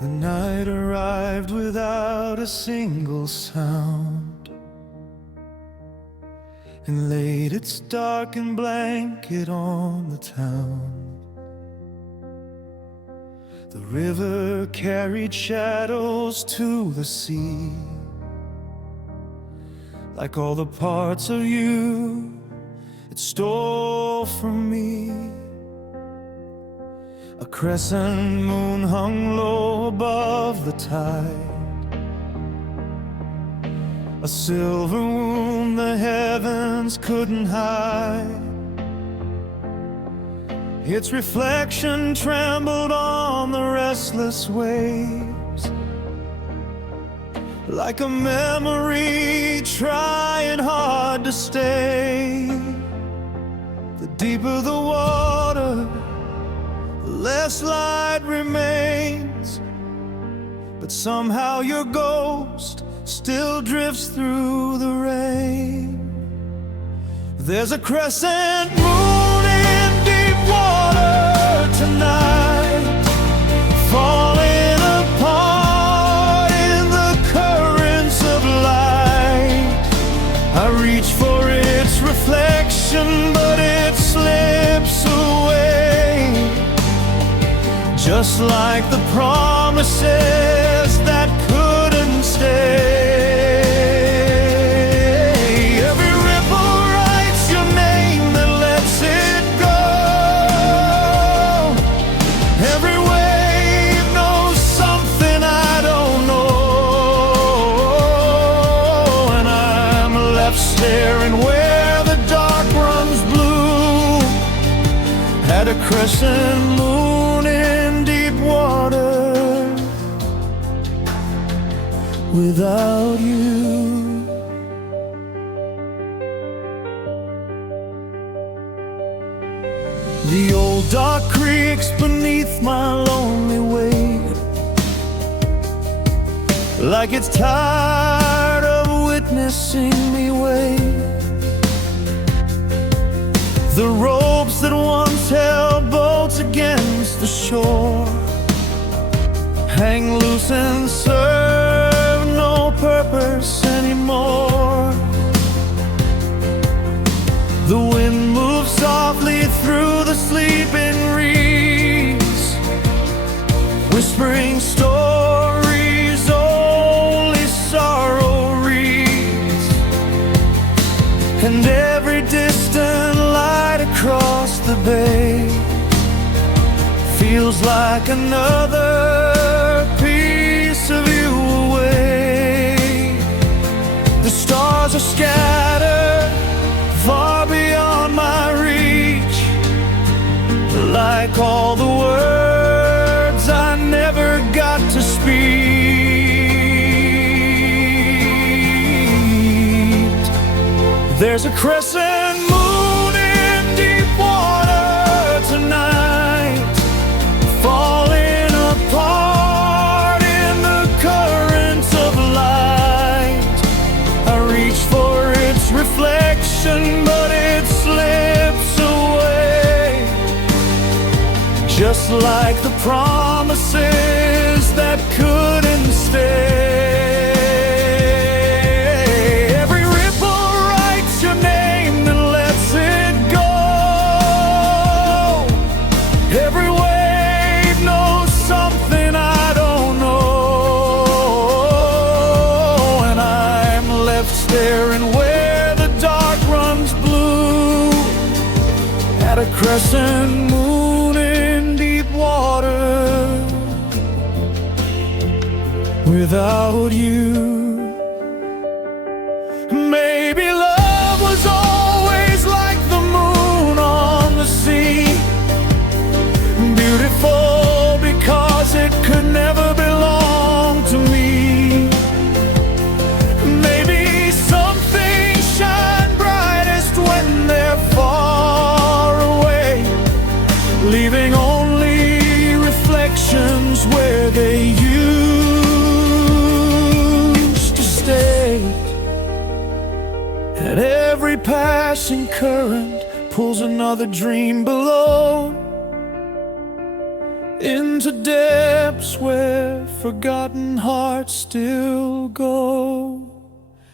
The night arrived without a single sound and laid its darkened blanket on the town. The river carried shadows to the sea, like all the parts of you it stole from me. A crescent moon hung low above the tide, a silver wound the heavens couldn't hide. Its reflection trembled on the restless waves, like a memory trying hard to stay. The deeper the water, less light remains, but somehow your ghost still drifts through the rain. There's a crescent moon in deep water tonight, falling apart in the currents of light. I reach for its reflection, but it slips away, just like the promises that couldn't stay. Every ripple writes your name that lets it go. Every wave knows something I don't know, and I'm left staring where the dark runs blue at a crescent moon in deep water without you. The old dark creeks beneath my lonely way, like it's tired of witnessing me wait. The ropes that once held boats against the shore hang loose and serve no purpose anymore. The wind moves softly through the sleeping reeds, whispering stories only sorrow reads. And every distant light across the bay feels like another piece of you away. The stars are scattered far beyond my reach, like all the words I never got to speak. There's a crescent moon in deep water tonight, falling apart in the currents of light. I reach for its reflection, but it slips away, just like the promises that couldn't stay. Every ripple writes your name and lets it go. Every wave knows something I don't know, and I'm left staring where the dark runs blue at a crescent moon in deep water without you. Maybe love was always like the moon on the sea, beautiful because it could never belong to me. Maybe some things shine brightest when they're far away, leaving only reflections where they used to stay. And every passing current pulls another dream below, into depths where forgotten hearts still go.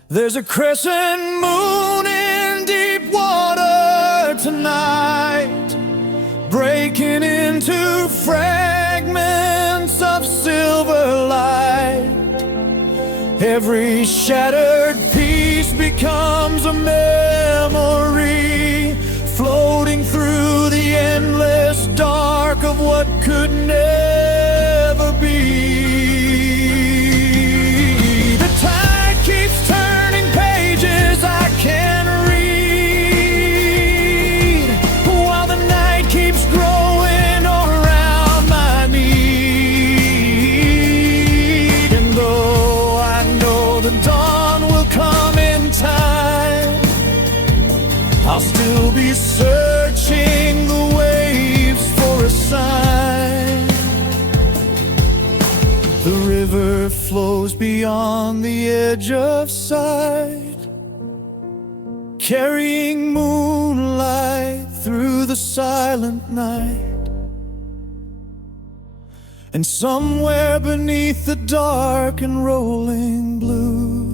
There's a crescent moon in deep water tonight, breaking into fragments of silver light. Every shattered piece becomes a memory, floating through the endless dark of what could never be. The tide keeps turning pages I can't read, while the night keeps growing around my need. And though I know the dawn will come in time, I'll still be searching the waves for a sign. The river flows beyond the edge of sight, carrying moonlight through the silent night. And somewhere beneath the dark and rolling blue,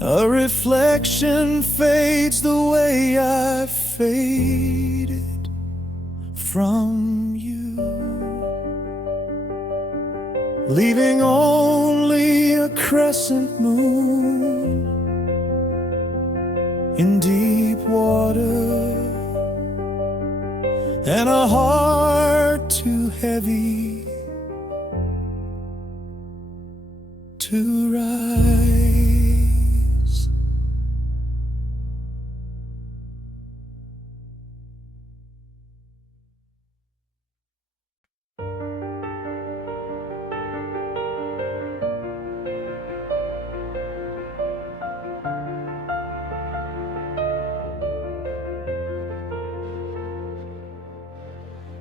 a reflection fades the way I faded from you, leaving only a crescent moon in deep water, and a heart too heavy to rise.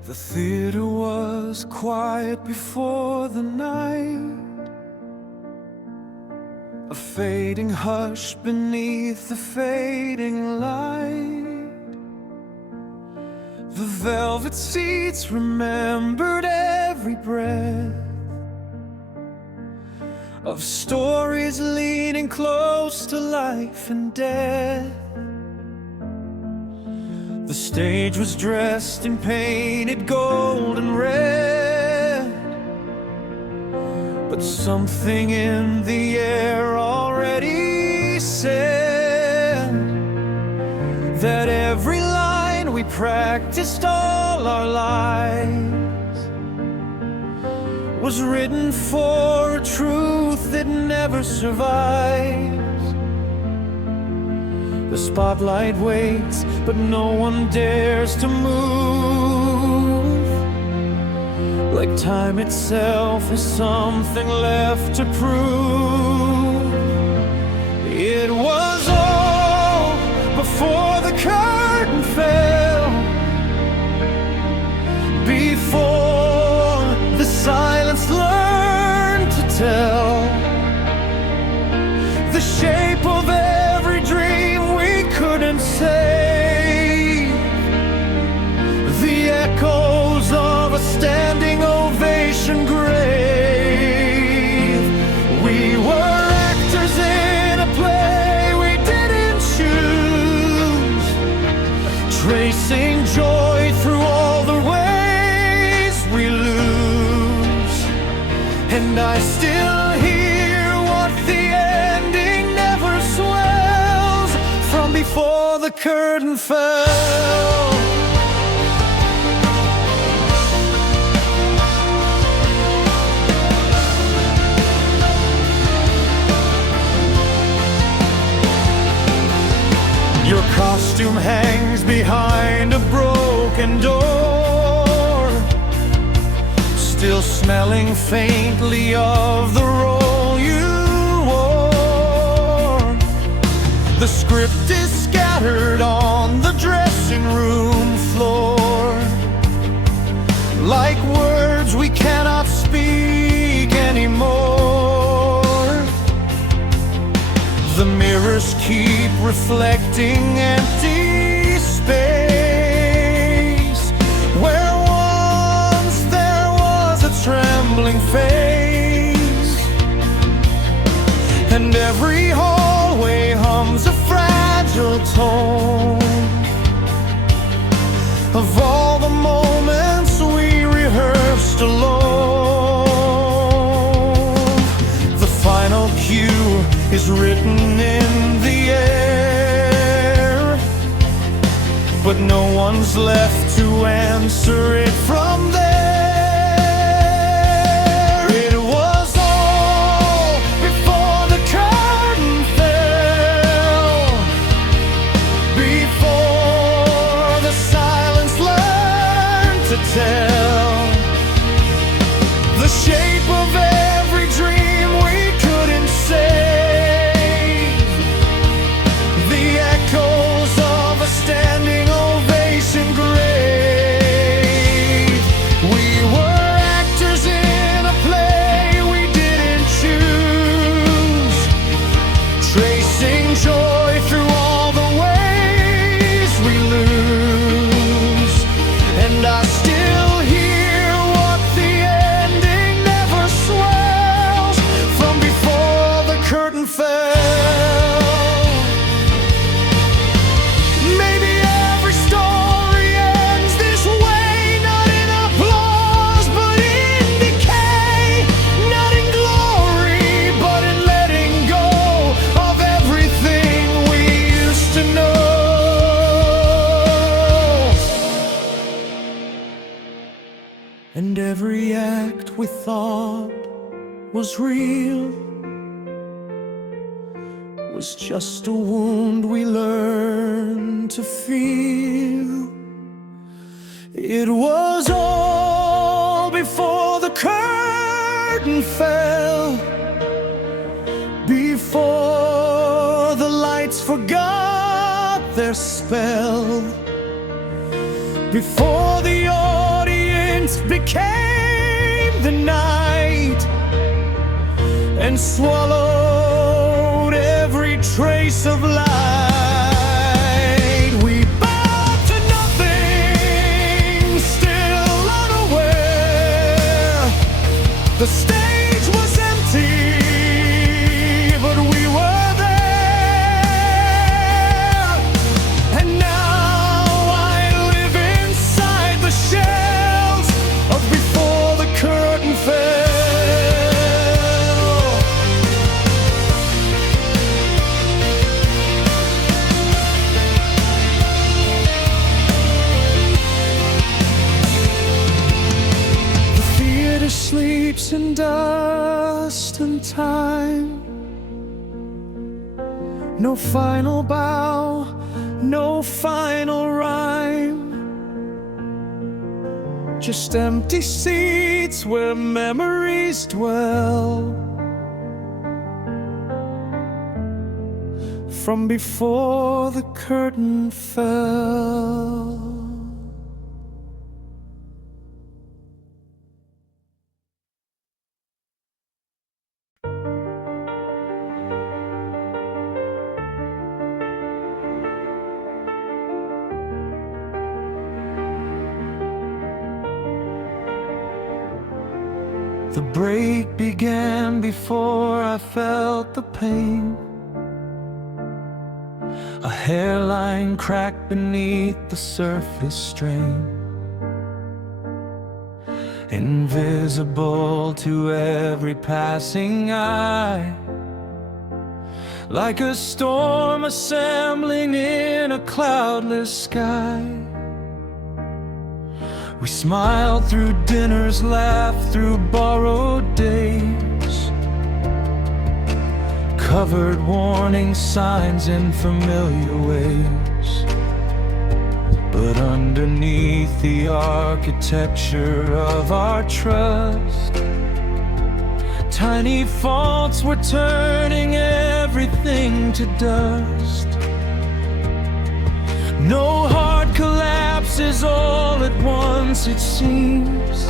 The theater was quiet before the night, a fading hush beneath the fading light. The velvet seats remembered every breath of stories leaning close to life and death. The stage was dressed in painted gold and red, but something in the air already said that every line we practiced all our lives was written for a truth that never survives. The spotlight waits, but no one dares to move, like time itself has something left to prove. It was all before the curtain fell, before the silence learned to tell the shape of every dream we couldn't save, the echoes of a standing ovation grave. We were actors in a play we didn't choose, tracing joy through all the ways we lose. And I still hear what the ending never swells from before the curtain fell. Your costume hangs behind a broken door, still smelling faintly of the role you wore. The script is scattered on the dressing room floor, like words we cannot speak anymore. The mirrors keep reflecting empty space, where one of all the moments we rehearsed alone. The final cue is written in the air, but no one's left to answer it from there. It was all before the curtain fell, before the silence learned to tell the shape of every dream we couldn't save, the echoes of a standing ovation grave. We were actors in a play we didn't choose, tracing joy through all the ways we lose. And I still hear what the ending never swells from before the curtain fell. Maybe every story ends this way, not in applause, but in decay, not in glory, but in letting go of everything we used to know. And every act we thought was real was just a wound we learned to feel. It was all before the curtain fell, before the lights forgot their spell, before the audience became the night and swallowed every trace of light. We bowed to nothing, still unaware. The stage was empty, but we were there. And now I live inside the shells of before the curtain fell. The theater sleeps in dust and time. No final bow, no final rhyme, just empty seats where memories dwell from before the curtain fell. The break began before I felt the pain. A hairline cracked beneath the surface strain, invisible to every passing eye, like a storm assembling in a cloudless sky. We smiled through dinners, laughed through borrowed days, covered warning signs in familiar ways. But underneath the architecture of our trust, tiny faults were turning everything to dust. No heart collapses all at once, it seems.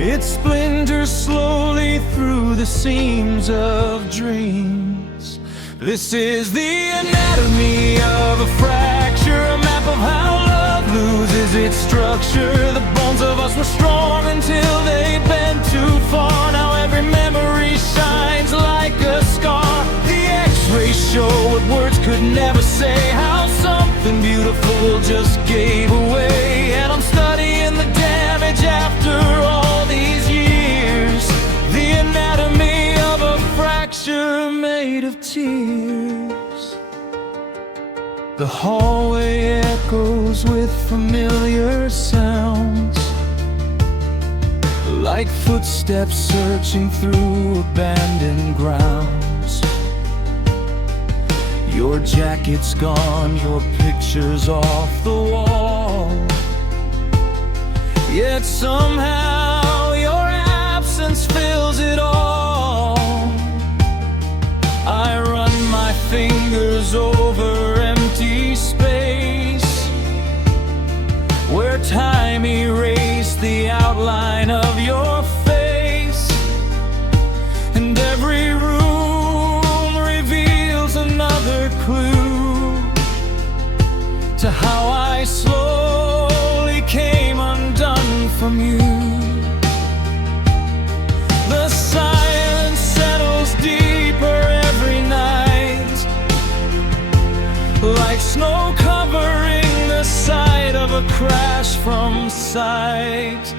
It splinters slowly through the seams of dreams. This is the anatomy of a fracture, a map of how love loses its structure. The bones of us were strong until they bent too far. Now every memory shines like a scar. The X-rays show what words could never say, how some something beautiful just gave away. And I'm studying the damage after all these years. The anatomy of a fracture made of tears. The hallway echoes with familiar sounds, like footsteps searching through abandoned grounds. Your jacket's gone, your picture's off the wall, yet somehow your absence fills it all. I run my fingers over empty space, where time erased the outline of your face. And every room reveals another clue to how I slowly came undone from you. The silence settles deeper every night, like snow covering the side of a crash from sight.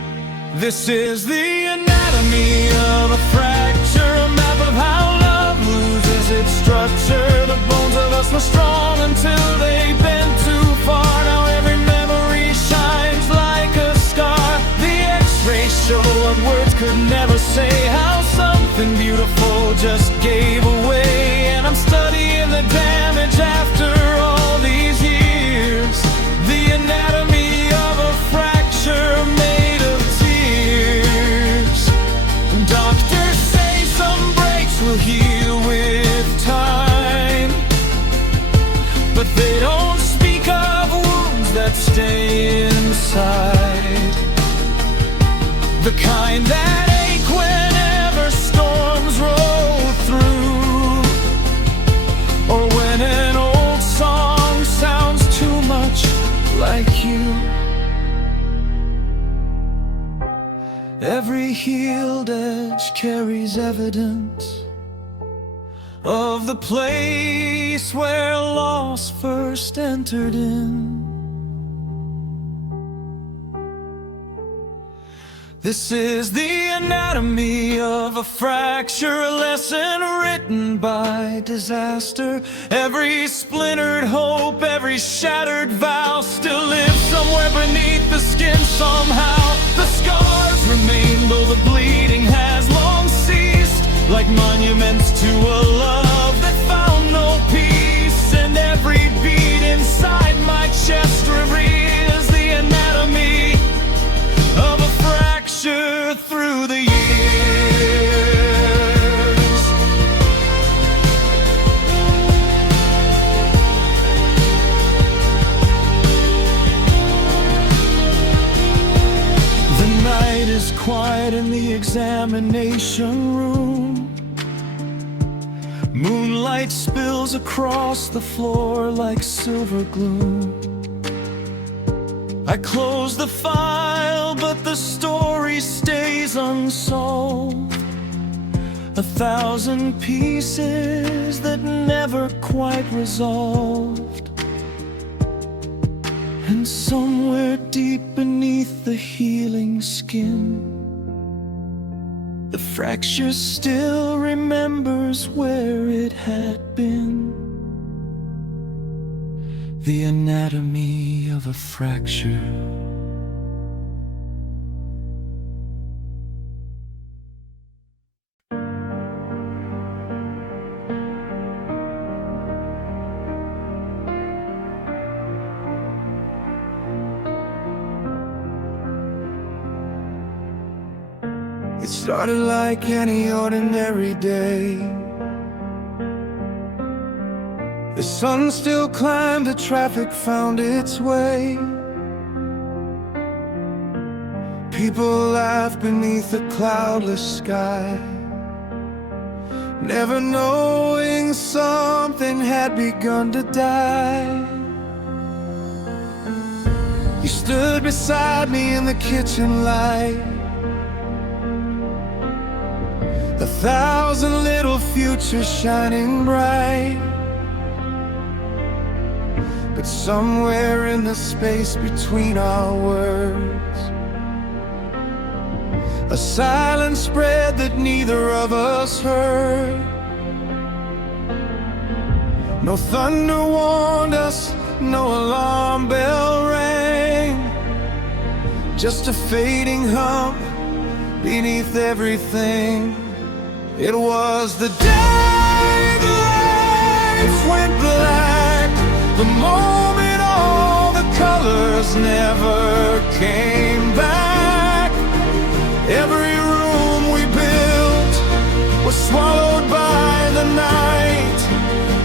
This is the anatomy of a fracture, a map of how love loses its structure. The bones of us were strong until they bent too far. Now every memory shines like a scar. The X-rays show what words could never say, how something beautiful just gave away. And I'm studying the damage after all these years. The anatomy of a fracture made of tears. Doctors say some breaks will heal with time, but they don't speak of wounds that stay inside, the kind that ache whenever storms roll through, or when an old song sounds too much like you. Every healed edge carries evidence of the place where loss first entered in. This is the anatomy of a fracture, a lesson written by disaster. Every splintered hope, every shattered vow still lives somewhere beneath the skin somehow. The scars remain though the bleeding has long ceased, like monuments to a love that found no peace. And every beat inside my chest reveals the anatomy of a fracture through the years. The night is quiet in the examination room. Moonlight spills across the floor like silver gloom. I close the file, but the story stays unsolved. 1,000 pieces that never quite resolved. And somewhere deep beneath the healing skin, the fracture still remembers where it had been. The anatomy of a fracture. It started like any ordinary day. The sun still climbed, the traffic found its way. People laughed beneath a cloudless sky, never knowing something had begun to die. You stood beside me in the kitchen light, 1,000 little futures shining bright. but somewhere in the space between our words, a silence spread that neither of us heard. No thunder warned us, no alarm bell rang, just a fading hum beneath everything. It was the day the lights went black, the moment all the colors never came back. Every room we built was swallowed by the night,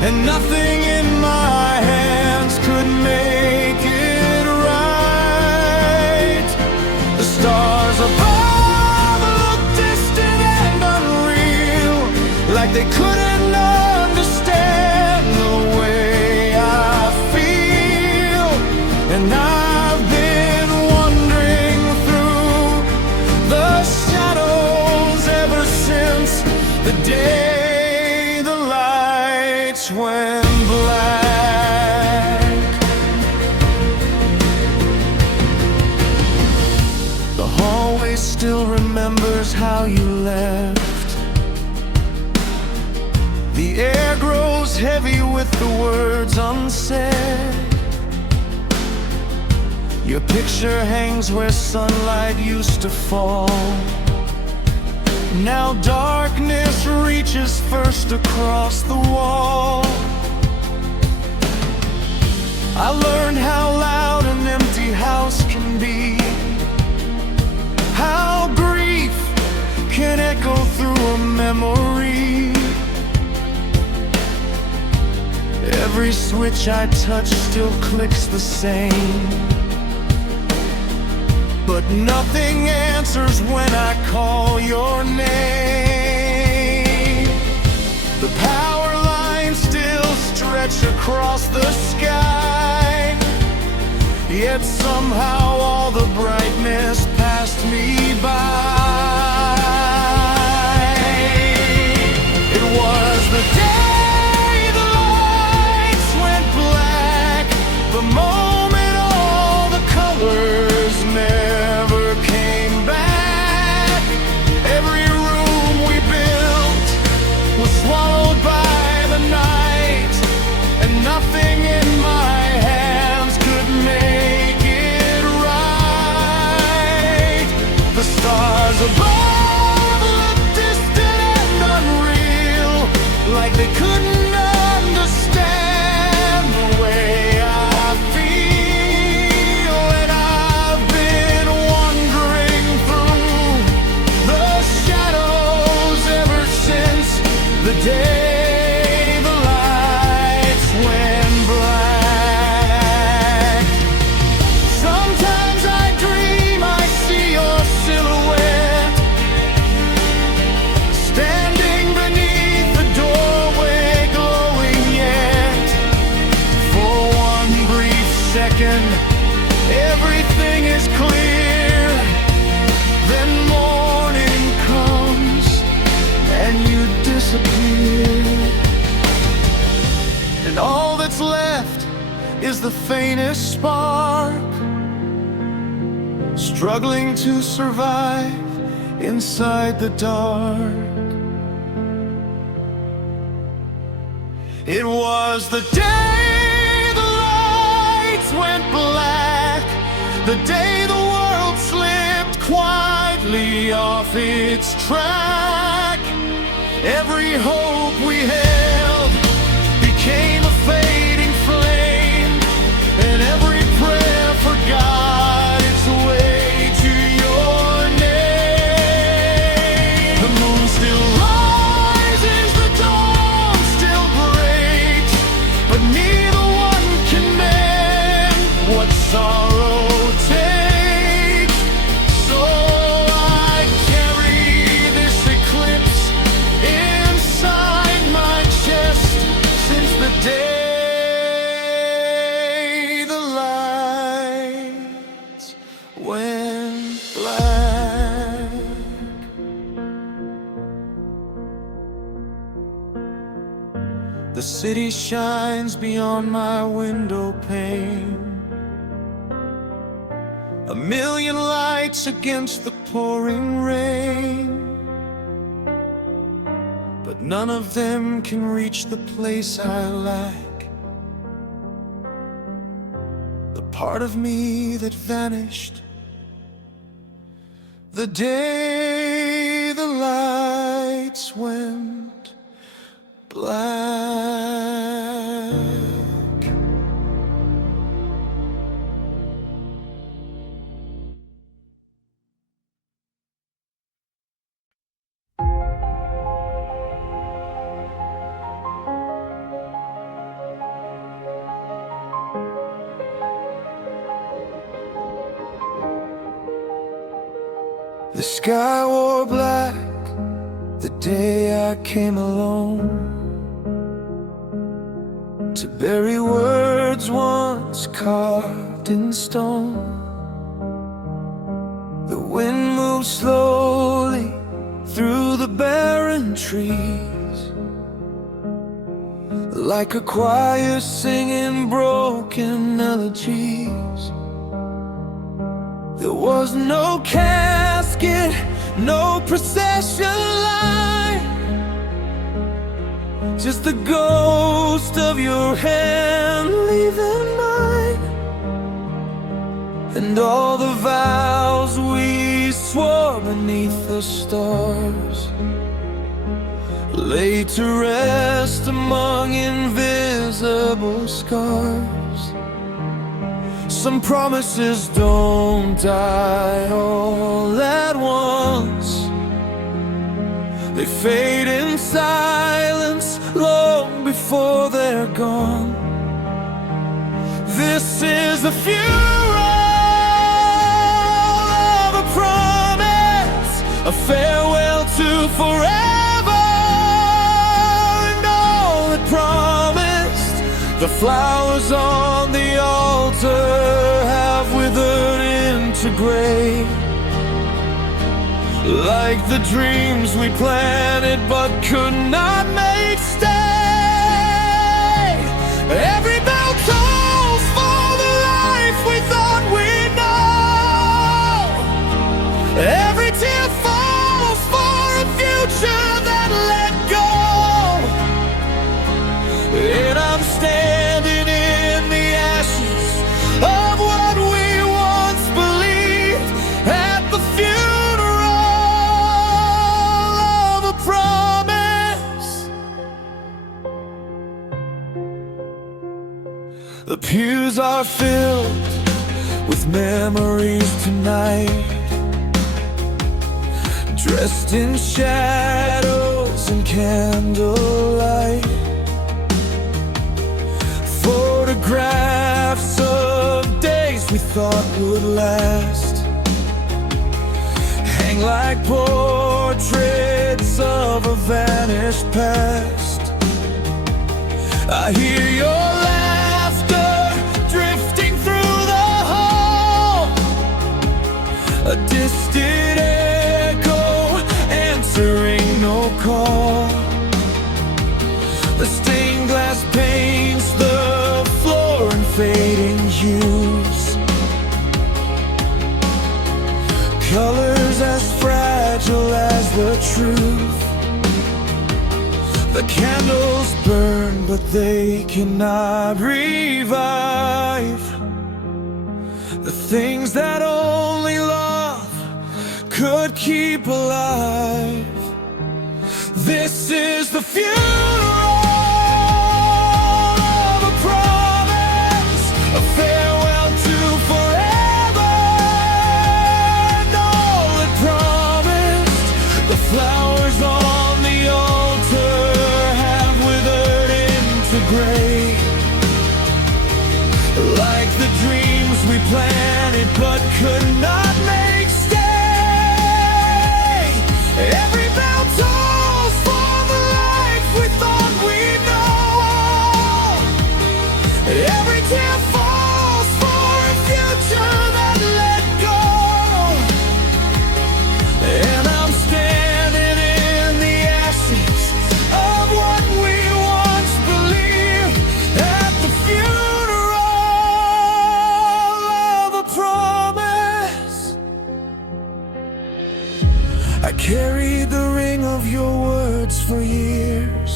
and nothing in my hands could make it right. The stars above looked distant and unreal, like they couldn't understand the way I feel. And I've been wandering through the shadows ever since the day the lights went black. The hallway still remembers how you left. The air grows heavy with the words unsaid. Your picture hangs where sunlight used to fall. Now darkness reaches first across the wall. I learned how loud an empty house can be, how grief can echo through a memory. Every switch I touch still clicks the same, but nothing answers when I call your name. The power lines still stretch across the sky, yet somehow all the brightness passed me by. It was the day the lights went black, the moment all the colors never came back. Every room we built was swallowed by the night, and nothing in my hands could make it right. The stars above looked distant and unreal, like they couldn't understand the way I feel. And I've been wandering through the shadows ever since the day the lights went black. Sometimes I dream I see your silhouette standing beneath the doorway, glowing yet. For one brief second, everything is clear. Then morning comes and you disappear, and all that's left is the faintest spark, struggling to survive inside the dark. It was the day the lights went black, the day the world slipped quietly off its track. Every hope we held became a fading flame, and every prayer forgot its way to your name. The moon still rises, the dawn still breaks, but neither one can mend what sorrow takes. So I carry this eclipse inside my chest since the day the lights went black. The city shines beyond my window pane. A million lights against the pouring rain, but none of them can reach the place I lack. The part of me that vanished the day the lights went black. The sky wore black the day I came alone to bury words once carved in stone. The wind moved slowly through the barren trees, like a choir singing broken elegies. There was no casket, no procession line, just the ghost of your hand leaving mine, and all the vows we swore beneath the stars lay to rest among invisible scars. Some promises don't die all at once. They fade in silence long before they're gone. This is the funeral of a promise, a farewell to forever, and all it promised. The flowers on the altar have withered into gray, like the dreams we planted but could not make stay. Every bell tolls for the life we thought we'd know. Every tear falls for a future that let go. And I'm standing in the ashes of what we once believed at the funeral of a promise. The pews are filled with memories tonight, dressed in shadows and candlelight. Photographs of days we thought would last hang like portraits of a vanished past. I hear your laughter drifting through the hall, a distant echo answering no call. The stained glass paints the floor in fading hues, colors as fragile as the truth. The candles burn, but they cannot revive the things that only love could keep alive. This is the funeral of a promise, a farewell to forever, and all it promised. The flowers on the altar have withered into gray, like the dreams we planted but could not make stay. Every bell tolls for the life we thought I carried the ring of your words for years,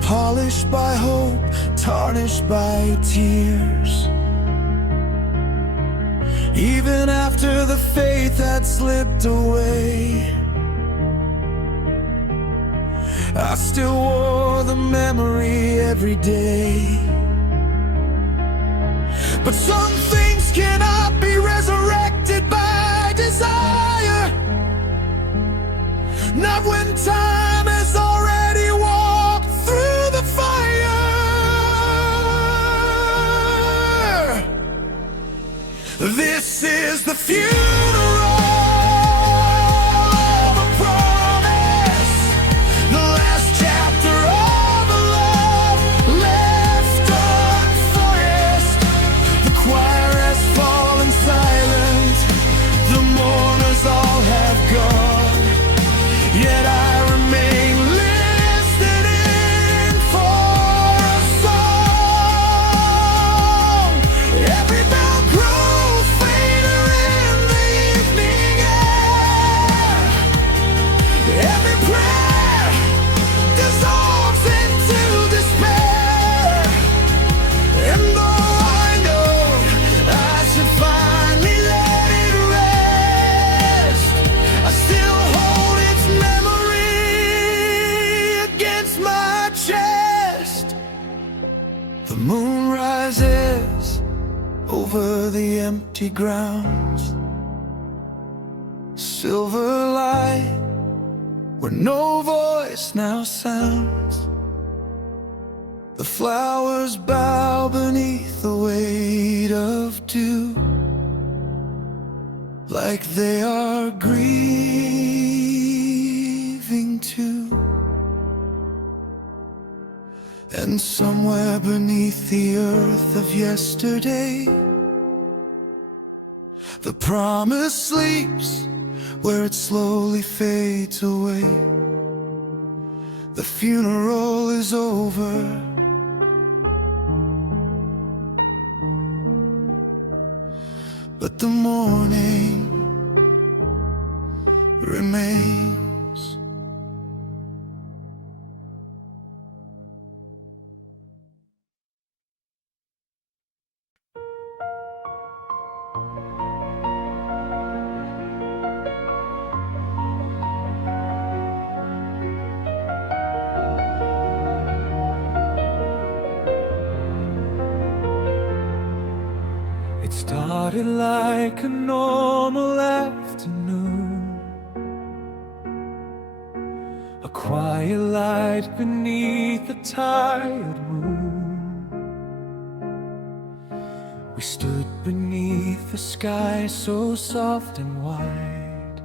polished by hope, tarnished by tears. Even after the faith had slipped away, I still wore the memory every day. But some things cannot be resurrected by desire, not when time has already walked through the fire. This is the funeral of a promise, the last chapter of a love left unvoiced. The choir has fallen silent, the mourners all have gone, yet I remain listening for a song. Every bell grows fainter in the evening air, every prayer dissolves into despair. And though I know I should finally let it rest, I still hold its memory against my chest. The moon rises over the empty grounds, silver light where no voice now sounds. The flowers bow beneath the weight of dew, like they are grieving too. And somewhere beneath the earth of yesterday, the promise sleeps where it slowly fades away. The funeral is over, but the morning remains. It started like a normal afternoon, a quiet light beneath the tired moon. We stood beneath the sky so soft and wide,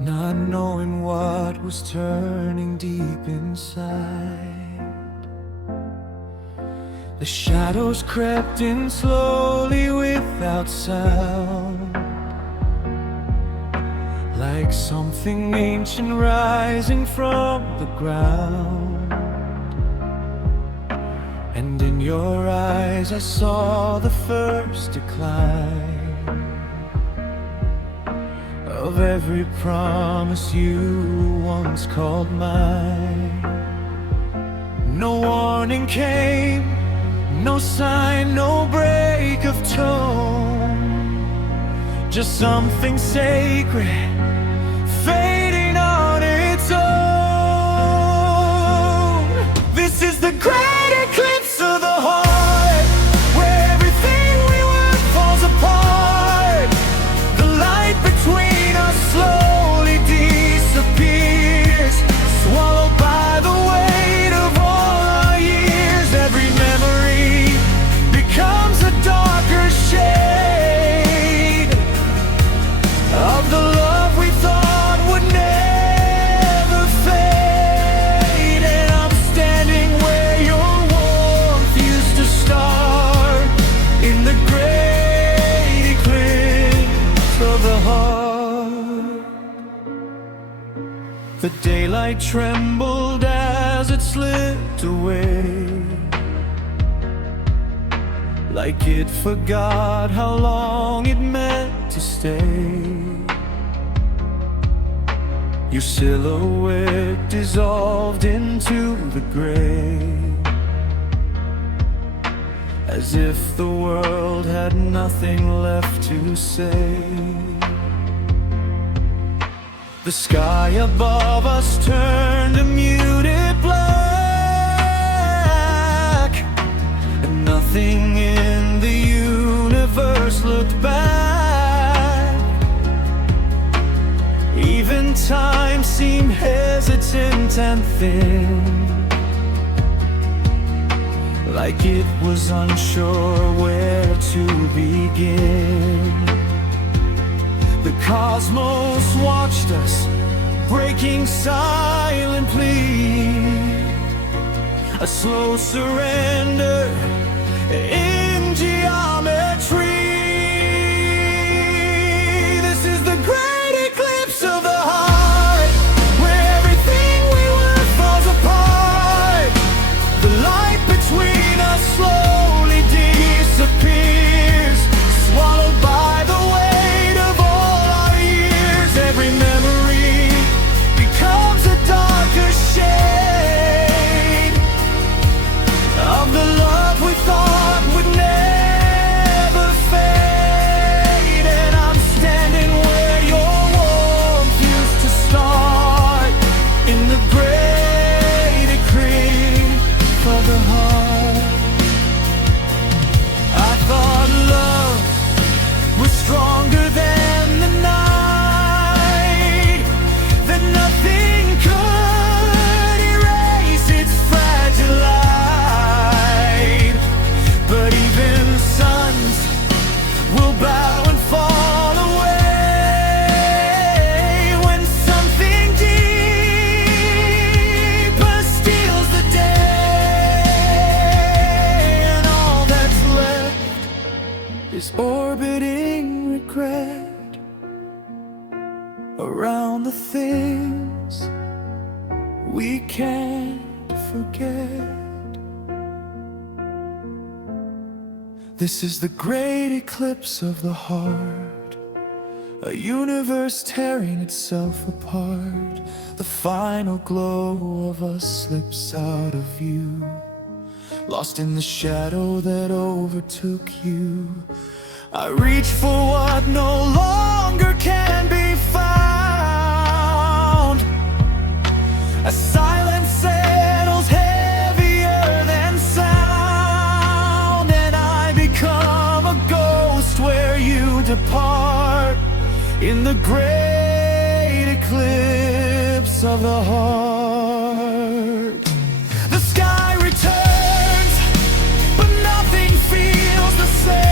not knowing what was turning deep inside. The shadows crept in slowly without sound, like something ancient rising from the ground. And in your eyes I saw the first decline of every promise you once called mine. No warning came, no sign, no break of tone, just something sacred fading on its own. This is the great eclipse of the heart, where everything we were falls apart. The light between us slowly disappears, swallowed by the weight of all our years. Every memory becomes a darker shade of the love we thought would never fade. And I'm standing where your warmth used to start, in the great eclipse of the heart. The daylight trembled as it slipped away, like it forgot how long it meant to stay. Your silhouette dissolved into the gray, as if the world had nothing left to say. The sky above us turned a muted black, and nothing in the universe looked back. Even time seemed hesitant and thin, like it was unsure where to begin. The cosmos watched us, breaking silently, a slow surrender in geometry. This is the great eclipse of the heart, where everything we were falls apart. The light between us slowly disappears, swallowed by the weight of all our years. Every memory becomes a darker shade of the love we thought would never fade. And I'm standing where your warmth used to start, in the great eclipse of the heart. I thought love was stronger than the night, that nothing could erase its fragile light. But even suns will bow and fall away when something deeper steals the day, and all that's left is orbiting regret around the things we can't forget. This is the great eclipse of the heart, a universe tearing itself apart. The final glow of us slips out of view, lost in the shadow that overtook you. I reach for what no longer can be found, as silence settles heavier than sound, and I become a ghost where you depart, in the great eclipse of the heart. The sky returns, but nothing feels the same,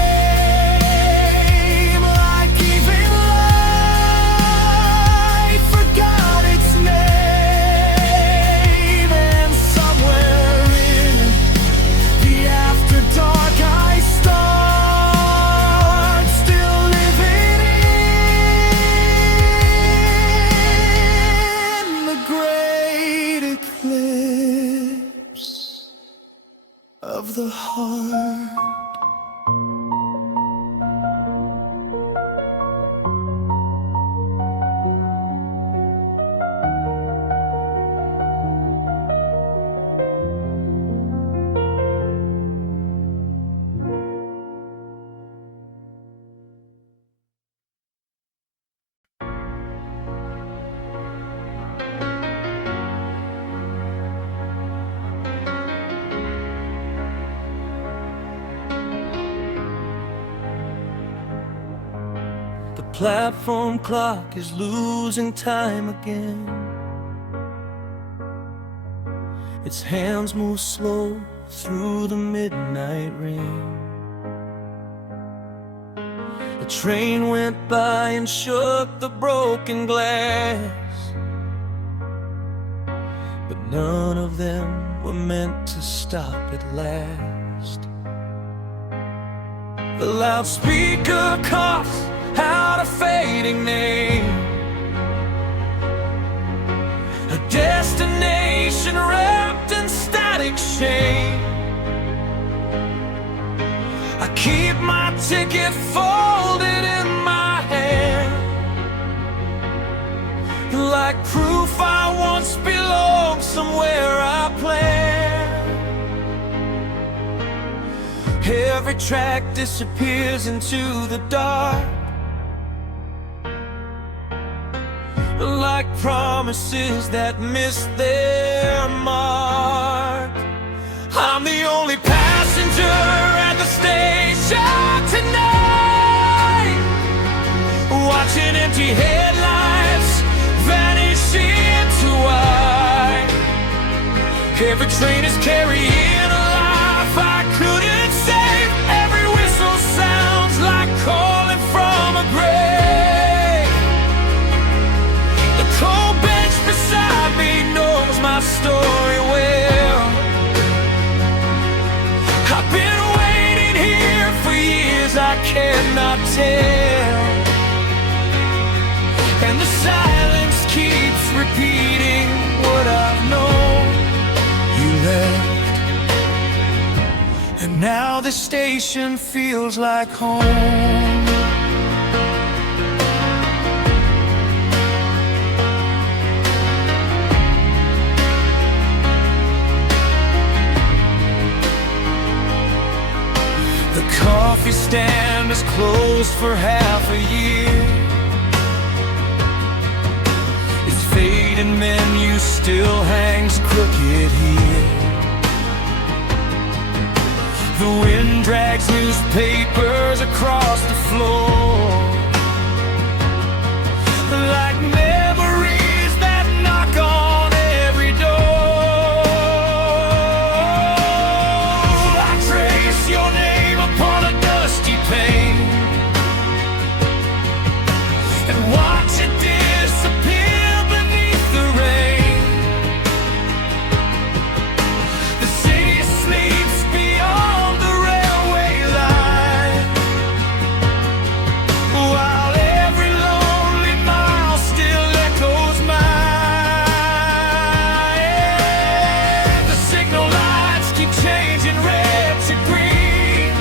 like even light forgot its name. And somewhere in the after dark I start, still living in the great eclipse of the heart. The platform clock is losing time again. Its hands move slow through the midnight rain. A train went by and shook the broken glass, but none of them were meant to stop at last. The loudspeaker coughs out a fading name, a destination wrapped in static shame. I keep my ticket folded in my hand, like proof I once belonged somewhere I planned. Every track disappears into the dark, like promises that miss their mark. I'm the only passenger at the station tonight, watching empty headlights vanish into white. Every train is carrying a life I couldn't save. Every whistle sounds like calling from a grave. The cold bench beside me knows my story well. I've been waiting here for years I cannot tell, and the silence keeps repeating what I've known. You left, and now the station feels like home. The coffee stand is closed for half a year. Its faded menu still hangs crooked here. The wind drags newspapers across the floor, like memories that knock on every door. I trace your name upon a dusty pane and watch it disappear beneath the rain. The city sleeps beyond the railway line, while every lonely mile still echoes mine. The signal lights keep changing red to green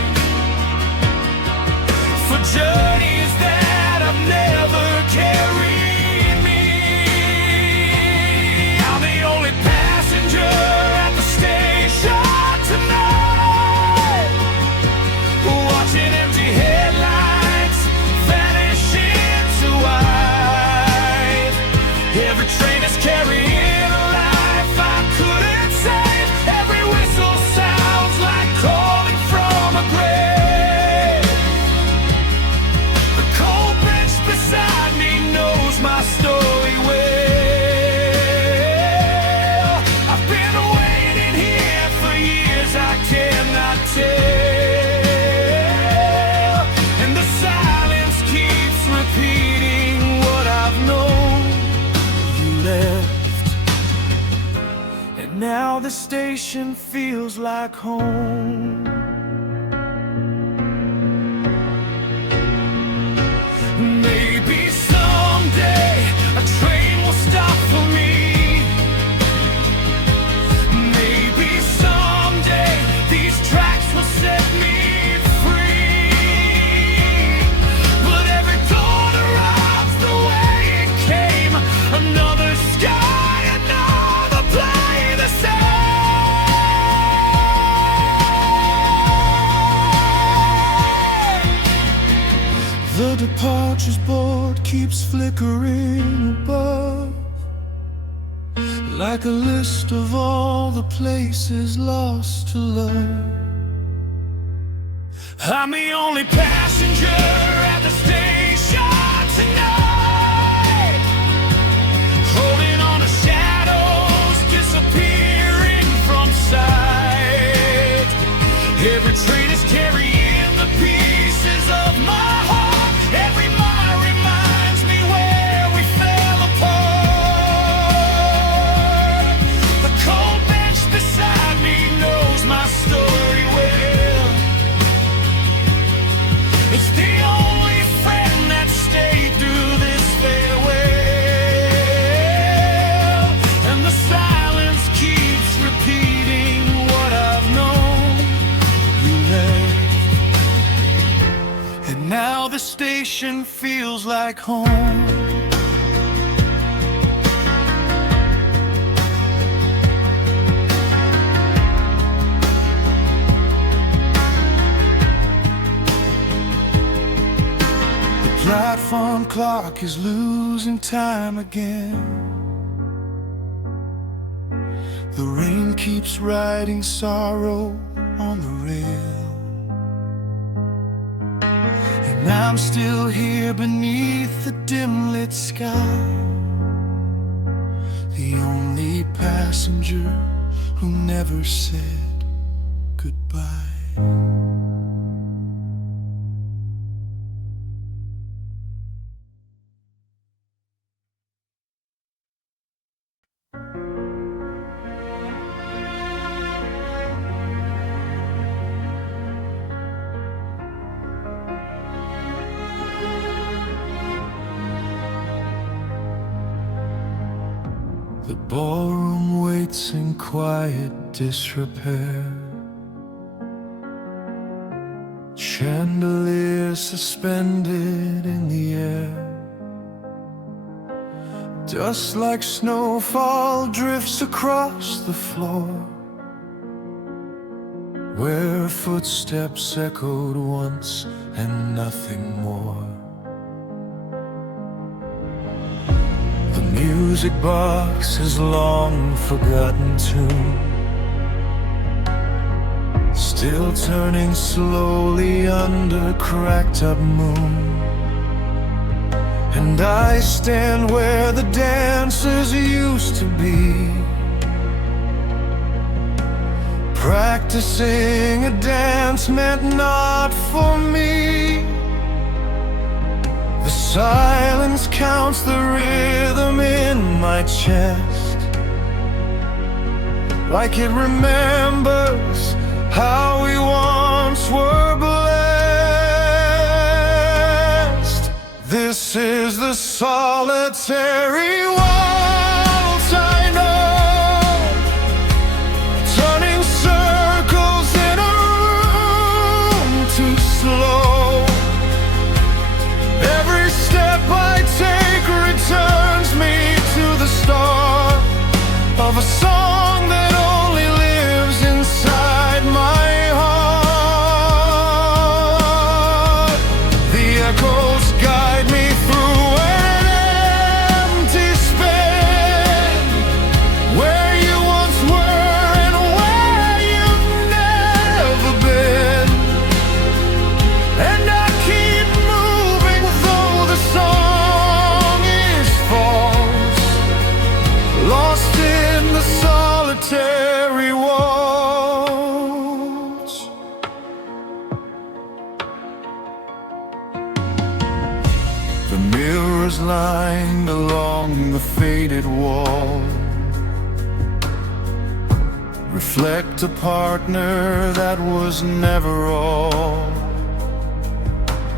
for journeys that have never carried me. I'm the only passenger at the station tonight, watching empty headlights vanish into white. Every train is carrying a life I couldn't save. Every whistle sounds like calling from a grave. The cold bench beside me knows my story well. I've been waiting here for years I cannot tell, and the silence keeps repeating what I've known. You left, and now the station feels like home. Maybe someday a train will stop for me. Maybe someday these tracks will set me free. But every dawn arrives the way it came, another sky, another play the same. The departures board keeps flickering above, like a list of all the places lost to love. I'm the only passenger at the station tonight, holding on to shadows disappearing from sight. Every train is carrying the pieces of my heart. Every mile reminds me where we fell apart. The cold bench beside me knows my story well. It's the only Now the station feels like home. The platform clock is losing time again. The rain keeps writing sorrow on the rail. And I'm still here beneath the dim-lit sky, the only passenger who never said goodbye. The ballroom waits in quiet disrepair. Chandeliers suspended in the air. Dust like snowfall drifts across the floor, where footsteps echoed once and nothing more. Music box is long forgotten tune, still turning slowly under cracked up moon. And I stand where the dancers used to be, practicing a dance meant not for me. The silence counts the rhythm in my chest, like it remembers how we once were blessed. This is the solitary waltz I know, turning circles in a room too slow. Every step I take returns me to the start of a song that only lives inside my heart. The echoes guide me through an empty space, where you once were and where you've never been. And I keep moving though the song is false, lost in the solitary waltz. The mirrors lined along the faded wall reflect a partner that was never all,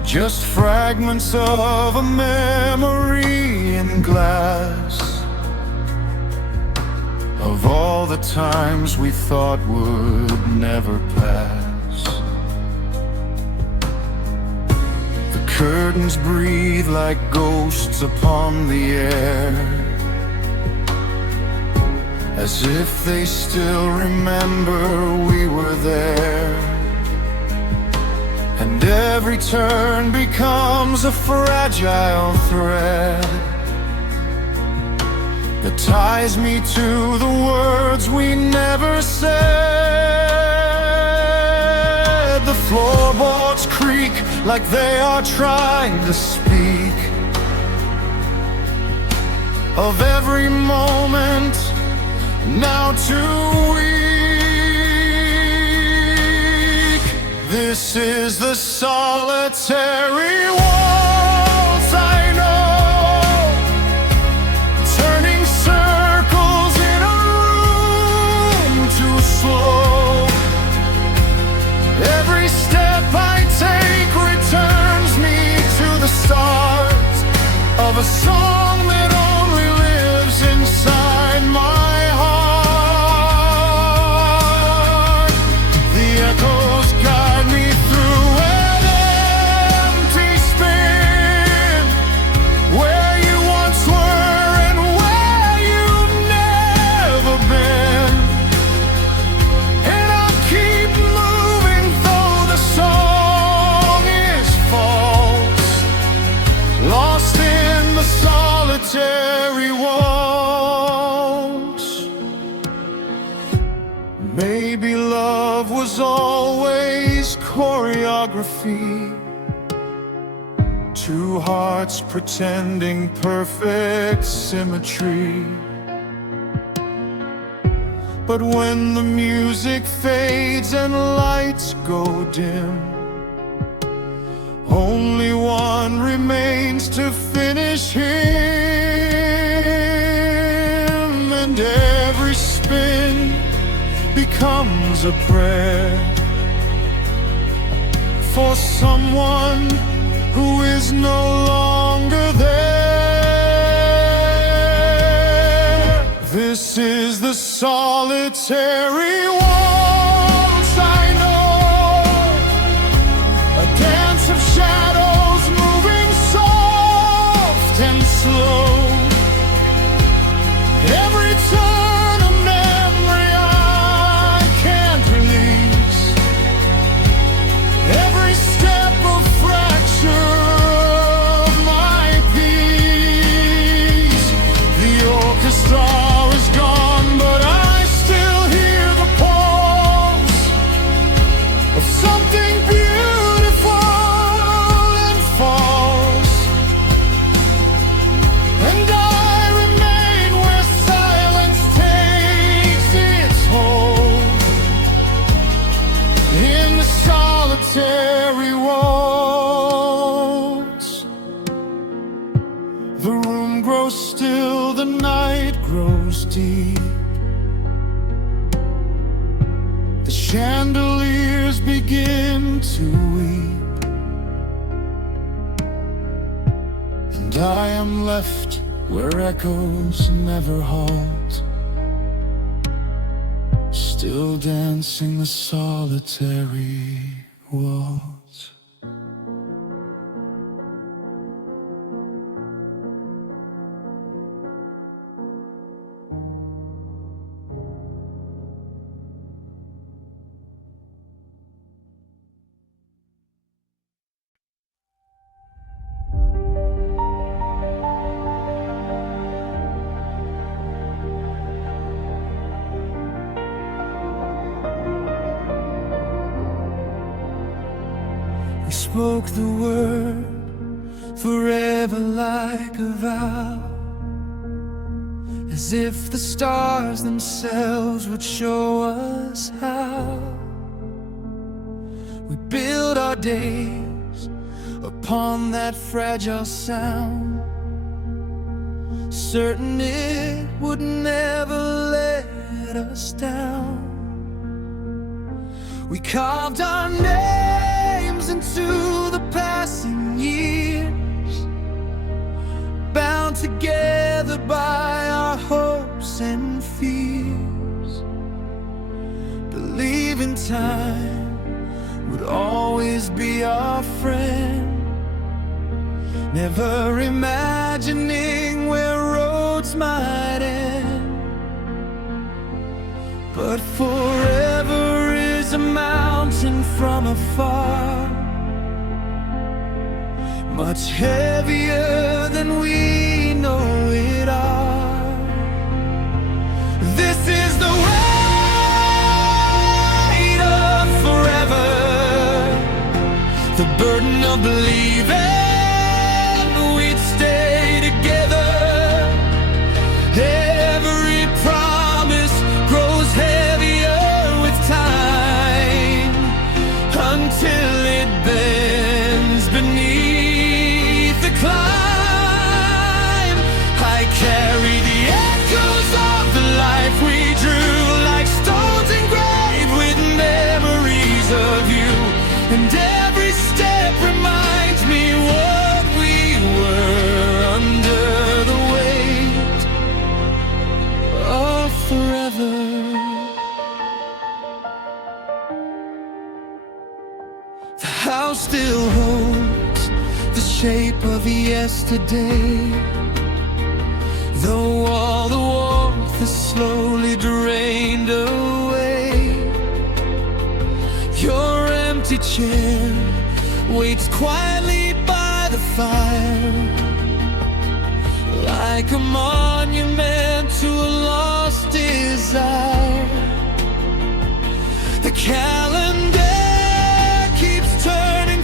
just fragments of a memory in glass, of all the times we thought would never pass. The curtains breathe like ghosts upon the air, as if they still remember we were there. And every turn becomes a fragile thread that ties me to the words we never said. The floorboards creak like they are trying to speak of every moment now too weak. This is the solitary waltz I know, turning circles in a room too slow. Every step I take returns me to the start of a song that only lives inside my heart. The echoes guide me through an empty photography. Two hearts pretending perfect symmetry. But when the music fades and lights go dim, only one remains to finish him. And every spin becomes a prayer for someone who is no longer there. This is the solitary waltz I know, a dance of shadows moving soft and slow. Every turn a memory I can't release, every step a fracture of my peace. The orchestra is gone, but I still hear the pulse of something beautiful and false. And I remain where silence takes its hold, in the solitary waltz. The room grows still, the night grows deep. The chandeliers begin to weep, and I am left where echoes never halt, still dancing the solitary waltz. We spoke the word forever like a vow, as if the stars themselves would show us how. We build our days upon that fragile sound, certain it would never let us down. We carved our names into the passing years, bound together by our hopes and fears, believing time would always be our friend, never imagining where roads might end. But forever is a mountain from afar, much heavier than we know it are. This is the weight of forever, the burden of believing we'd stay together. Every promise grows heavier with time, until it bends beneath the climb. I carry the echoes of the life we drew, like stones engraved with memories of you. And every step reminds me what we were, under the weight of forever. The house still holds the shape of yesterday, though all the warmth is slowly drained away. Your empty chair waits quietly by the fire, like a monument to a lost desire. The calendar keeps turning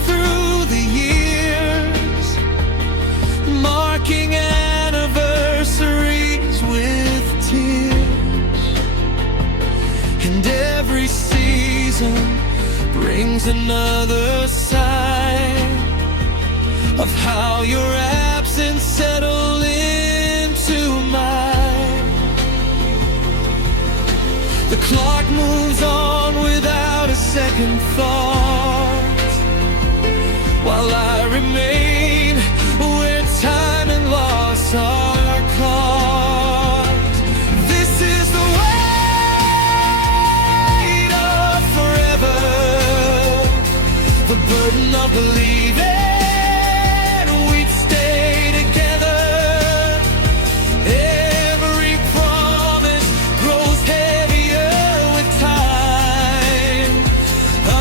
brings another sign of how your absence settled into mine. The clock moves on without a second thought, while I remain where time and loss are caught. This is the weight of forever, the burden of believing we'd stay together. Every promise grows heavier with time,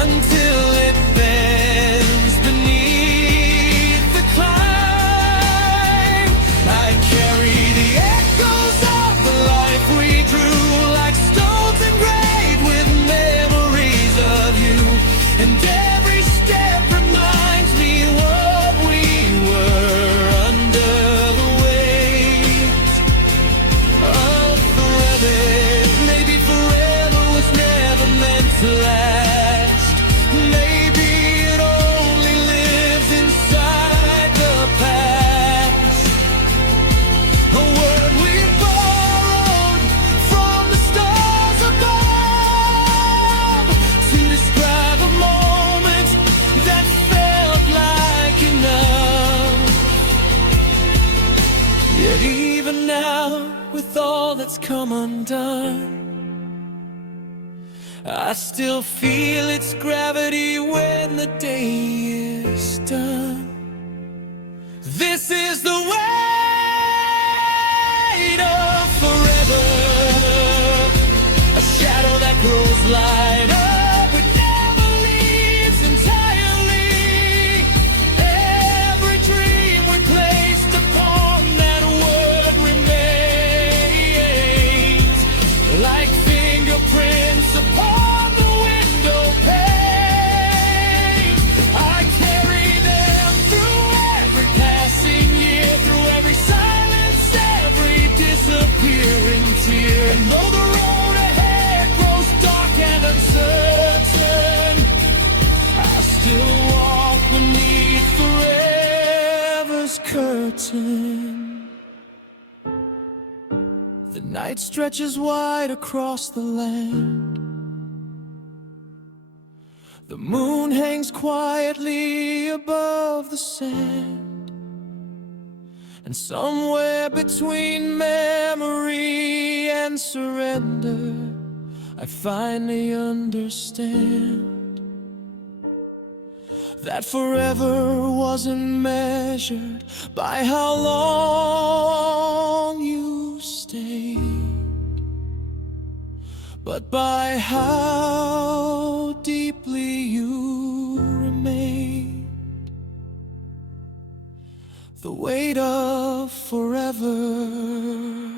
until it bends beneath the climb. I carry the echoes of the life we drew, like stones engraved with memories of you. And every step reminds me what we were under the weight of forever. Maybe forever was never meant to last. Maybe it only lives inside the past. A word we borrowed from the stars above, to describe a moment that felt like enough. Yet even now, with all that's come undone, I still feel its gravity when the day is done. This is the weight of forever, a shadow that grows lighter but never leaves entirely. Every dream we placed upon that word remains, like fingerprints upon the window pane. I carry them through every passing year, through every silence, every disappearing tear. And though the road ahead grows dark and uncertain, I still walk beneath forever's curtain. The night stretches wide across the land. The moon hangs quietly above the sand. And somewhere between memory and surrender, I finally understand that forever wasn't measured by how long you stayed, but by how deeply you remained. The weight of forever.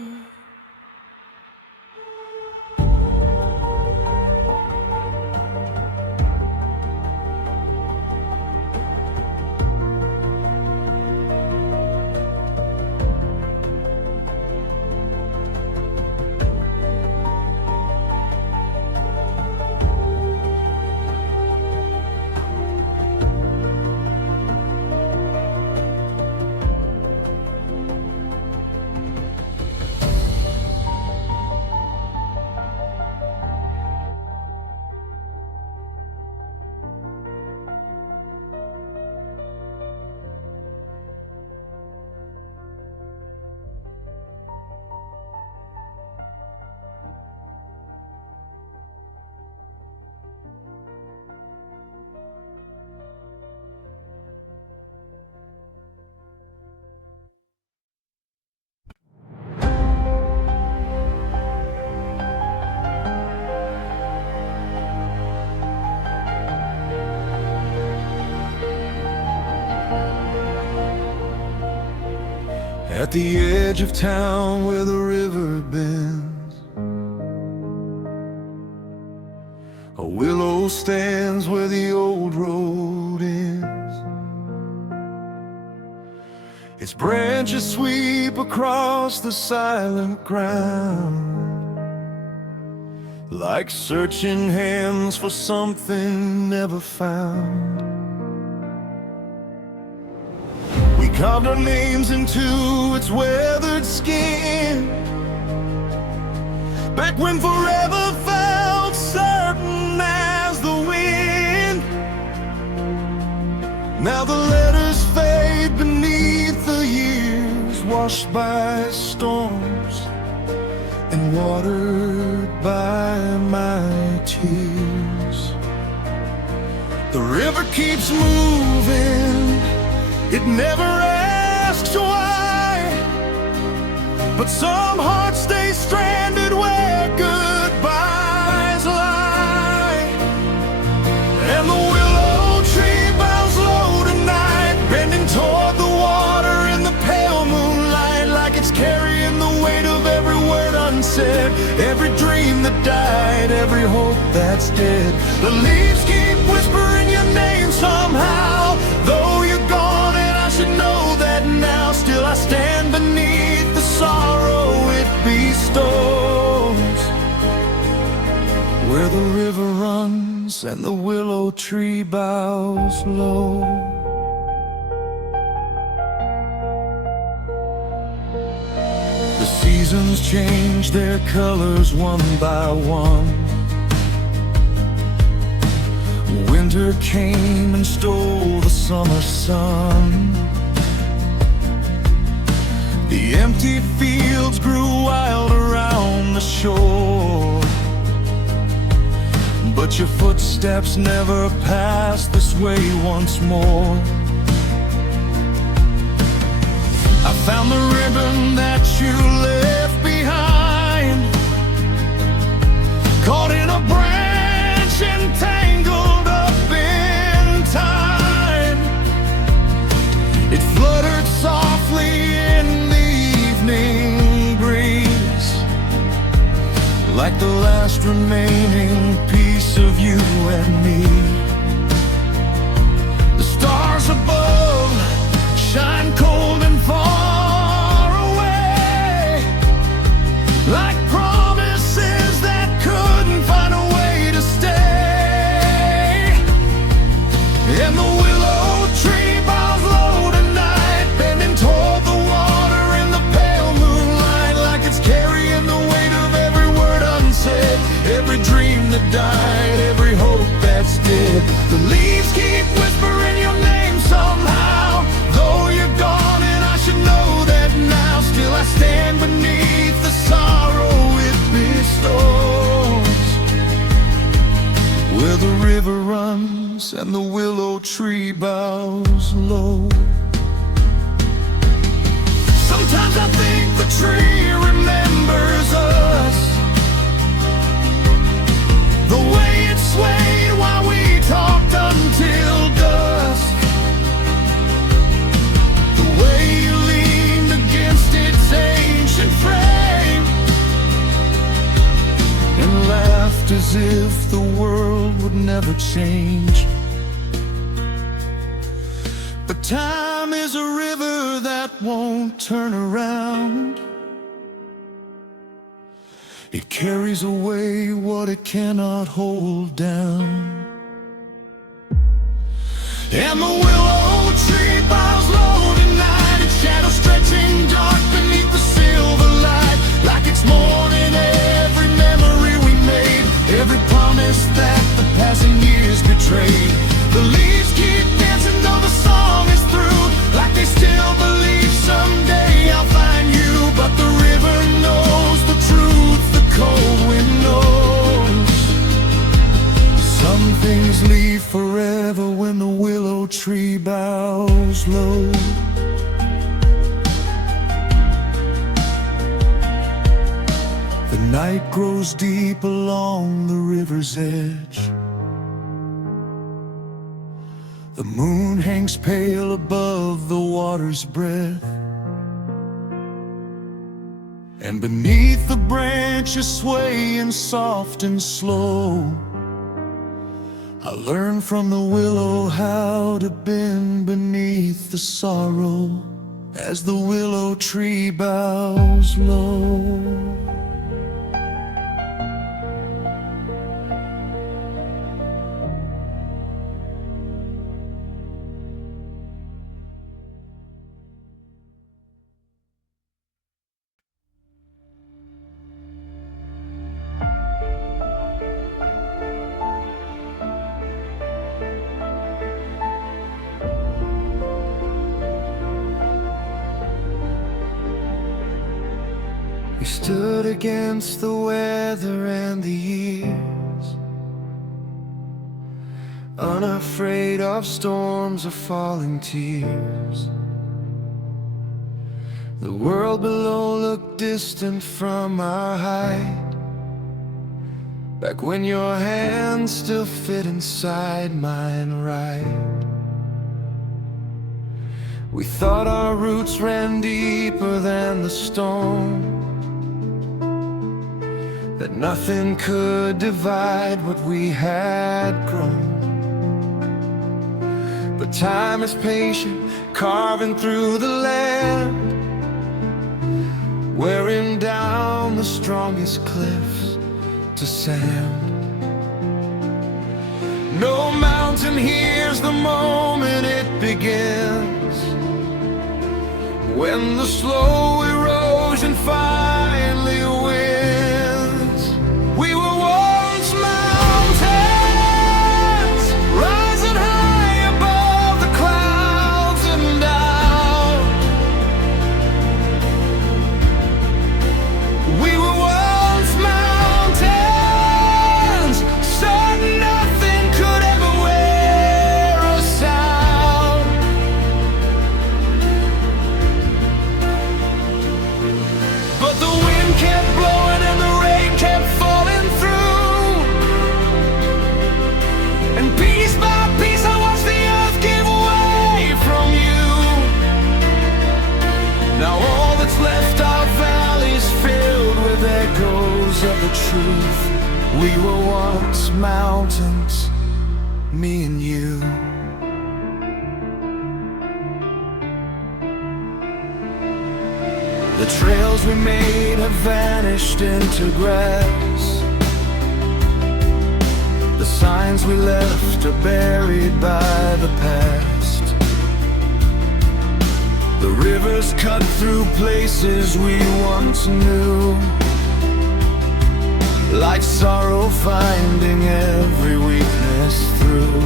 At the edge of town where the river bends, a willow stands where the old road ends. Its branches sweep across the silent ground, like searching hands for something never found. We carved our names into its weathered skin, back when forever felt certain as the wind. Now the letters fade beneath the years, washed by storms and watered by my tears. The river keeps moving, it never asks why, but some hearts stay stranded where goodbyes lie. And the willow tree bows low tonight, bending toward the water in the pale moonlight, like it's carrying the weight of every word unsaid, every dream that died, every hope that's dead. The leaves keep whispering your name somehow, though you're gone and I should know that now. Still I stand beneath the sorrow it bestows, where the river runs and the willow tree bows low. The seasons change their colors one by one. Winter came and stole the summer sun. The empty fields grew wild around the shore, but your footsteps never passed this way once more. I found the ribbon that you left behind, caught in a branch and tangled up in time. It fluttered softly in the evening breeze, like the last remaining piece of you and me. The stars above shine cold and far away, like promises that couldn't find a way to stay. And the willow tree bows low tonight, bending toward the water in the pale moonlight, like it's carrying the weight of every word unsaid, every dream that died, every hope that's dead. The leaves keep whispering your name somehow, though you're gone and I should know that now. Still I stand beneath the sorrow it bestows, where the river runs and the willow tree bows low. Sometimes I think the tree remembers us, the way it swayed while we talked until dusk, the way you leaned against its ancient frame and laughed as if the world would never change. But time is a river that won't turn around. It carries away what it cannot hold down. And the willow tree bows low tonight, its shadow stretching dark beneath the silver light, like it's mourning every memory we made, every promise that the passing years betrayed. The leaves keep dancing though the song is through, like they still believe someday I'll find you. But the river knows the truth, the cold wind knows. Some things leave forever when the willow tree bows low. The night grows deep along the river's edge. The moon hangs pale above the water's breath, and beneath the branches swaying soft and slow, I learned from the willow how to bend beneath the sorrow as the willow tree bows low. We stood against the weather and the years, unafraid of storms or falling tears. The world below looked distant from our height, back when your hands still fit inside mine right. We thought our roots ran deeper than the storm, that nothing could divide what we had grown. But time is patient, carving through the land, wearing down the strongest cliffs to sand. No mountain hears the moment it begins, when the slow erosion finally wins. We were once mountains, rising high above the clouds and down. We were once mountains, certain nothing could ever wear us out. But the wind kept blowing and the rain kept falling through, and piece by piece I watched the earth give way from you. Now all that's left are valleys filled with echoes of the truth. We were once mountains, me and you. The trails we made have vanished into grass. The signs we left are buried by the past. The rivers cut through places we once knew, like sorrow finding every weakness through.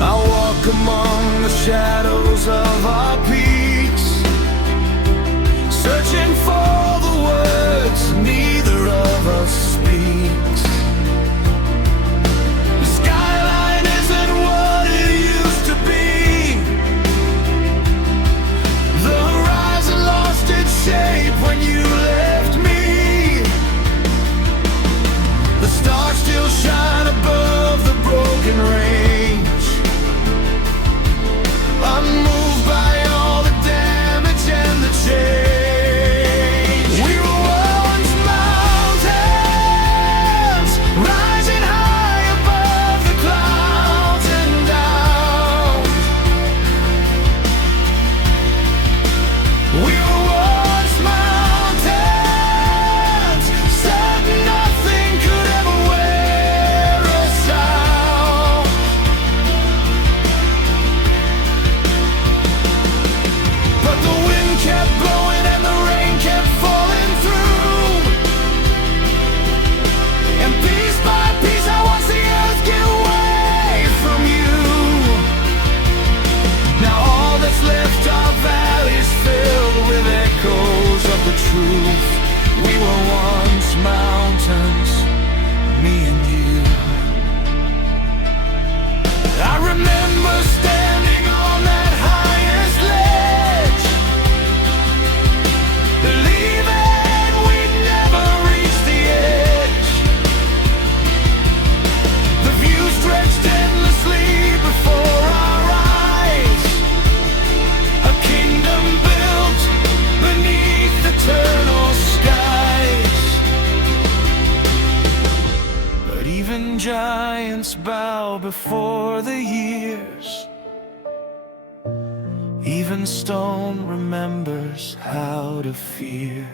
I walk among the shadows of our peaks, searching for the words neither of us speaks. The skyline isn't what it used to be. The horizon lost its shape when you left me. The stars still shine above the broken range, unmoved by all the damage and the change. We were once mountains, me and you. I remember standing on that highest ledge, believing we'd never reach the edge. The view stretched endlessly before our eyes, a kingdom built beneath eternal skies. But even giants bow before the years, even stone remembers how to fear.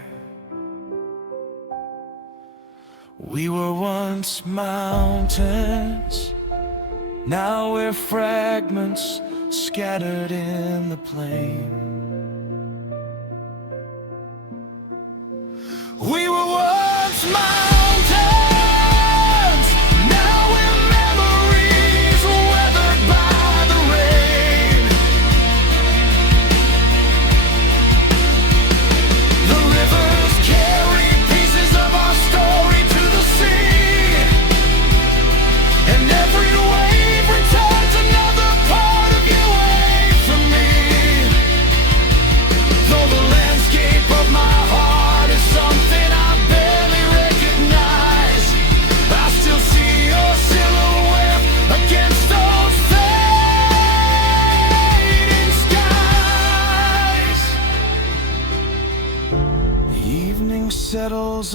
We were once mountains, now we're fragments scattered in the plain. We were once mountains, now we're memories weathered by the rain.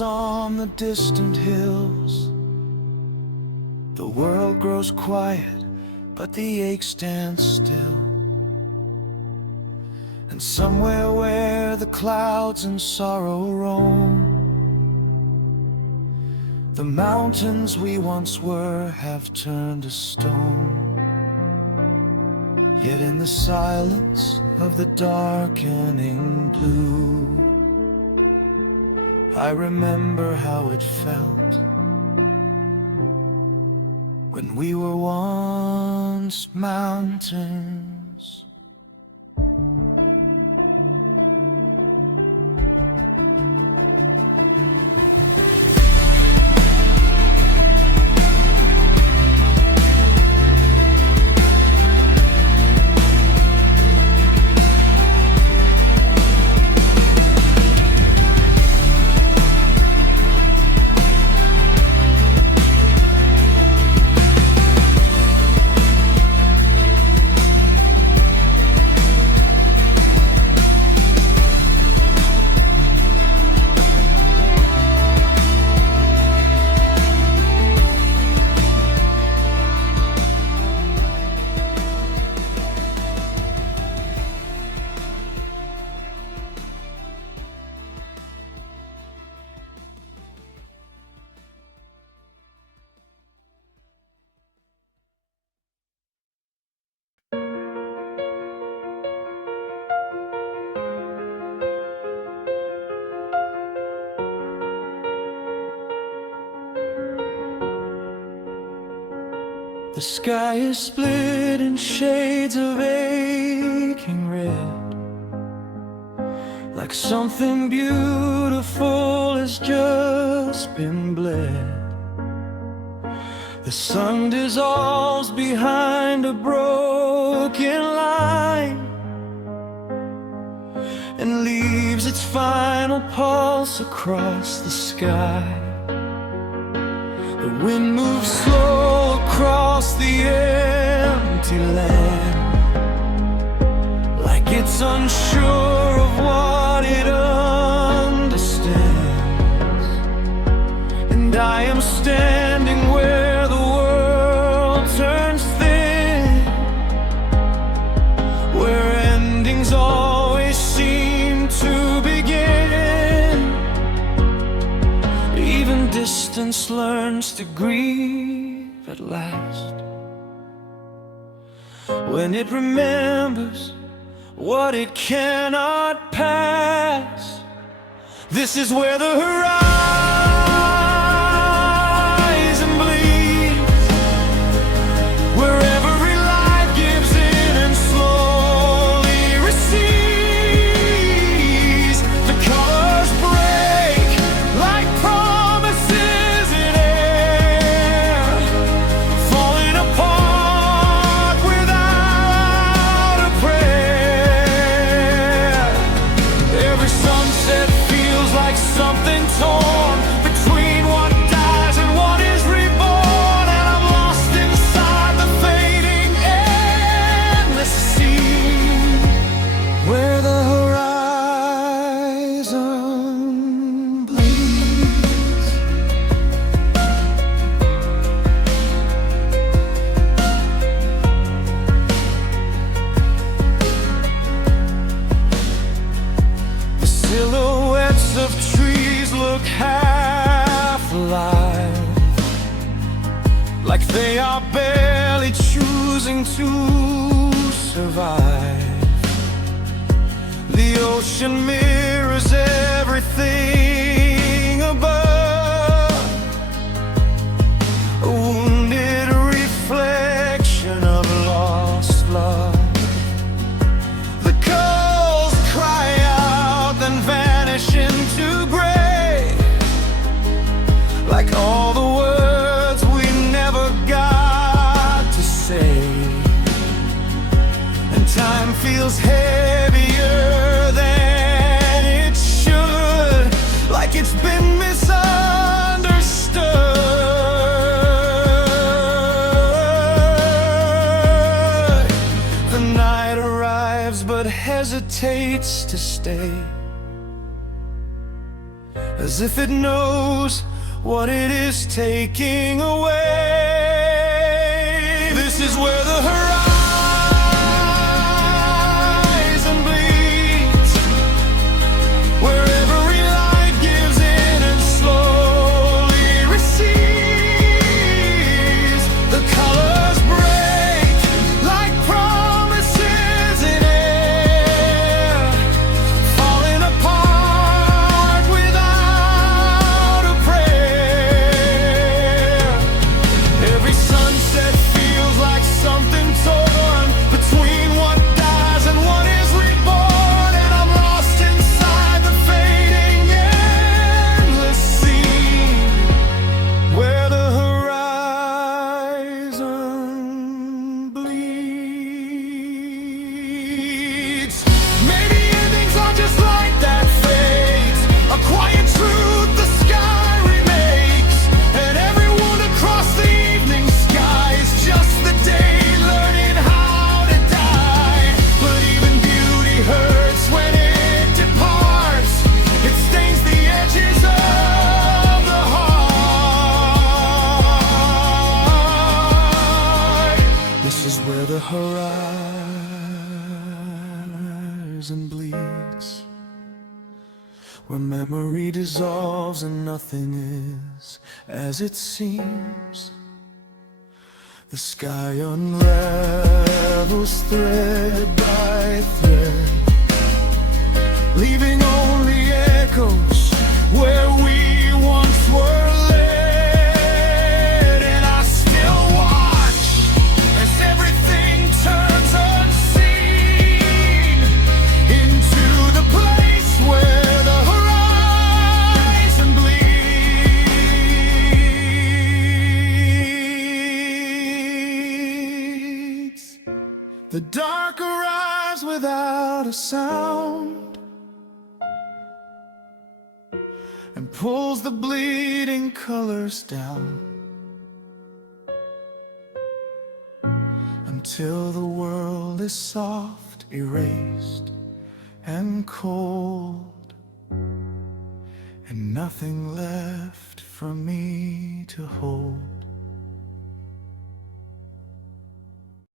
shadows on the distant hills. The world grows quiet, but the ache stands still. And somewhere where the clouds in sorrow roam, the mountains we once were have turned to stone. Yet in the silence of the darkening blue, I remember how it felt when we were once mountains. The sky is split in shades of aching red, like something beautiful has just been bled. The sun dissolves behind a broken line and leaves its final pulse across the sky. The wind moves slow across the empty land, like it's unsure of what it understands. And I am standing where the world turns thin, where endings always seem to begin. Even distance learns to grieve at last, when it remembers what it cannot pass. This is where the horizon bleeds, where every life gives in and slowly recedes. The colors break like promises in air, falling apart without a prayer. Every sunset feels like something torn between what dies and what is reborn, and I'm lost inside the fading endless sea, where the horizon bleeds. The silhouettes of trees look half alive, like they are barely choosing to survive. The ocean mirrors everything above, a wounded reflection of lost love. The gulls cry out, then vanish into gray, like all the words we never got to say. And time feels heavier than it should, like it's been misunderstood. The night arrives but hesitates to stay, as if it knows what it is taking away. This is where the horizon bleeds, where every light gives in and slowly recedes. The colors break like promises in air, falling apart without a prayer. Every sunset feels like something torn between what dies and what is reborn, and I'm lost inside the fading endless scene where the horizon bleeds. Maybe endings are just like that fate, a quiet truth the sky remakes, and everyone across the evening sky is just the day learning how to die. But even beauty hurts when it departs. It stains the edges of the heart. This is where the horizon bleeds, where memory dissolves and nothing is as it seems. The sky unravels thread by thread, leaving only echoes where we once were led. And I still watch as everything turns unseen into the place where the horizon bleeds. The dark arrives without a sound and pulls the bleeding colors down until the world is soft, erased, and cold, and nothing left for me to hold.